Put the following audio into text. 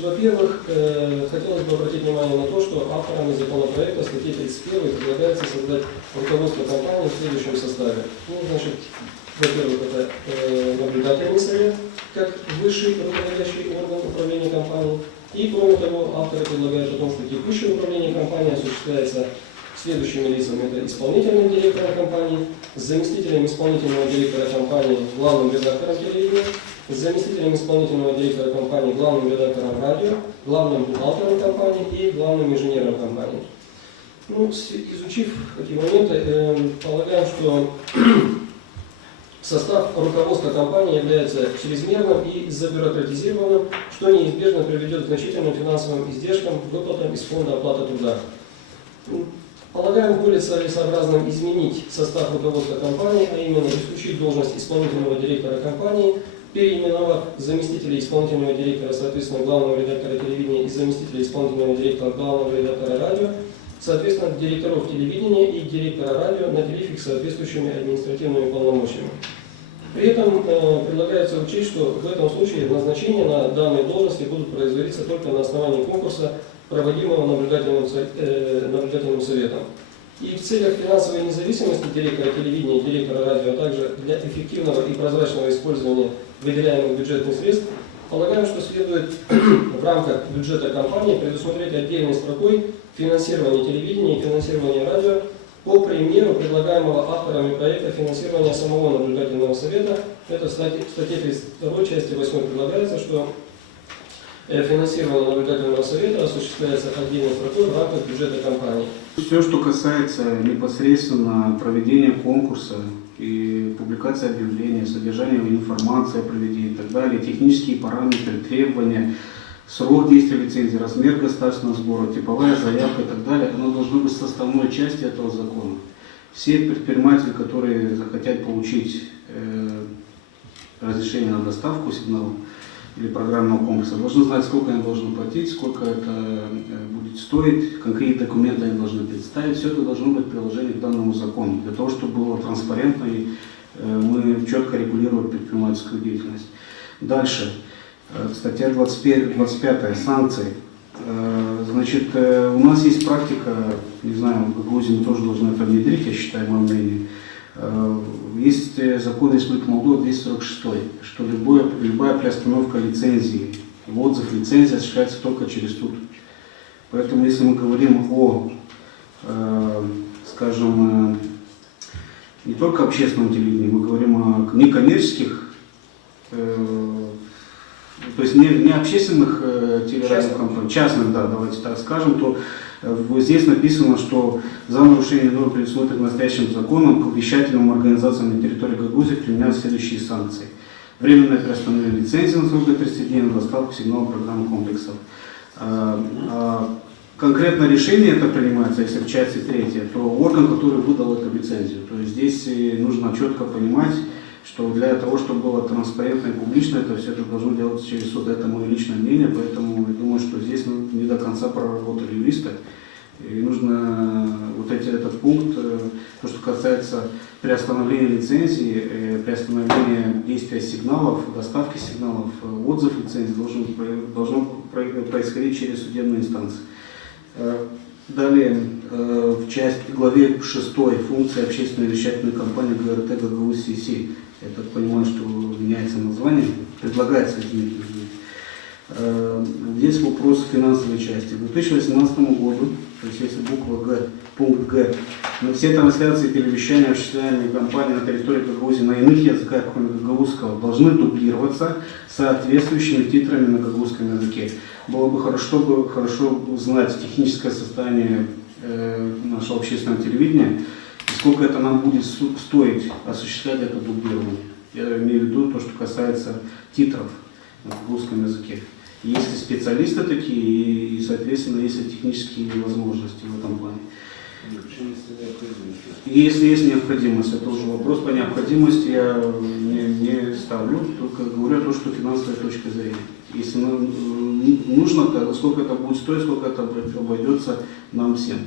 Во-первых, хотелось бы обратить внимание на то, что авторами законопроекта статьи 31 предлагается создать руководство компании в следующем составе. Ну, значит, во-первых, это наблюдательный совет, как высший руководящий орган управления компанией. И, кроме того, авторы предлагают о том, что текущее управление компанией осуществляется следующими лицами. Это исполнительным директором компании, с заместителем исполнительного директора компании, главным редактором телевидения, с заместителем исполнительного директора компании, главным редактором радио, главным бухгалтером компании и главным инженером компании. Ну, изучив эти моменты, полагаем, что состав руководства компании является чрезмерным и забюрократизированным, что неизбежно приведет к значительным финансовым издержкам, выплатам из фонда оплаты труда. Полагаем, более целесообразным изменить состав руководства компании, а именно исключить должность исполнительного директора компании, переименовав заместителя исполнительного директора, соответственно, главного редактора телевидения и заместителя исполнительного директора, главного редактора радио, соответственно, директоров телевидения и директора радио, наделив их соответствующими административными полномочиями. При этом предлагается учесть, что в этом случае назначения на данные должности будут производиться только на основании конкурса, проводимого наблюдательным советом. И в целях финансовой независимости директора телевидения и директора радио, а также для эффективного и прозрачного использования выделяемых бюджетных средств, полагаем, что следует в рамках бюджета компании предусмотреть отдельной строкой финансирование телевидения и финансирование радио по примеру предлагаемого авторами проекта финансирования самого наблюдательного совета. Это в статье 32 части 8 предлагается, что финансирование наблюдательного совета осуществляется отдельной строкой в рамках бюджета компании. Все, что касается непосредственно проведения конкурса и публикации объявления, содержания информации о проведении и так далее, технические параметры, требования, срок действия лицензии, размер государственного сбора, типовая заявка и так далее, оно должно быть составной частью этого закона. Все предприниматели, которые захотят получить разрешение на доставку сигнала или программного комплекса, должны знать, сколько они должны платить, сколько это будет стоить, какие документы они должны представить. Все это должно быть приложение к данному закону, для того, чтобы было транспарентно и мы четко регулировали предпринимательскую деятельность. Дальше. Статья 25. Санкции. Значит, у нас есть практика, не знаю, в Грузии мы тоже должны это внедрить, я считаю, мое мнение. Есть закон Республики Молдова 246, что любая приостановка лицензии, отзыв лицензии осуществляется только через суд. Поэтому если мы говорим о, скажем, не только общественном телевидении, мы говорим о некоммерческих, то есть не общественных телерадиокомпаниях, частных, да, давайте так скажем, то здесь написано, что за нарушение норм, предусмотренных настоящим законом, к вещательным организациям на территории Гагаузии применяются следующие санкции. Временное приостановление лицензии на срок до 30 дней на доставку сигналов программ комплексов. Конкретно решение это принимается, если в части 3, то орган, который выдал эту лицензию. То есть здесь нужно четко понимать, что для того, чтобы было транспарентно и публично, это все должно делаться через суд. Это мое личное мнение, поэтому я думаю, что здесь не до конца проработали юристы. И нужно вот этот пункт, то, что касается приостановления лицензии, приостановления действия сигналов, доставки сигналов, отзыв лицензии должно происходить через судебные инстанции. Далее, в главе 6 функции общественной вещательной компании ГРТ Гагаузии СИ. Я так понимаю, что меняется название, предлагается изменить. Здесь вопрос финансовой части. К 2018 году, то есть если буква Г, пункт Г, на все трансляции телевещания, осуществляемые компанией на территории Гагаузии на иных языках, кроме гагаузского, должны дублироваться соответствующими титрами на гагаузском языке. Было бы хорошо знать техническое состояние нашего общественного телевидения, сколько это нам будет стоить осуществлять это дублирование. Я имею в виду то, что касается титров на русском языке. Есть ли специалисты такие и, соответственно, есть ли технические возможности в этом плане. И если есть необходимость, это уже вопрос по необходимости я не ставлю, только говорю то, что финансовая точка зрения. Если нужно, то сколько это будет стоить, сколько это обойдется нам всем.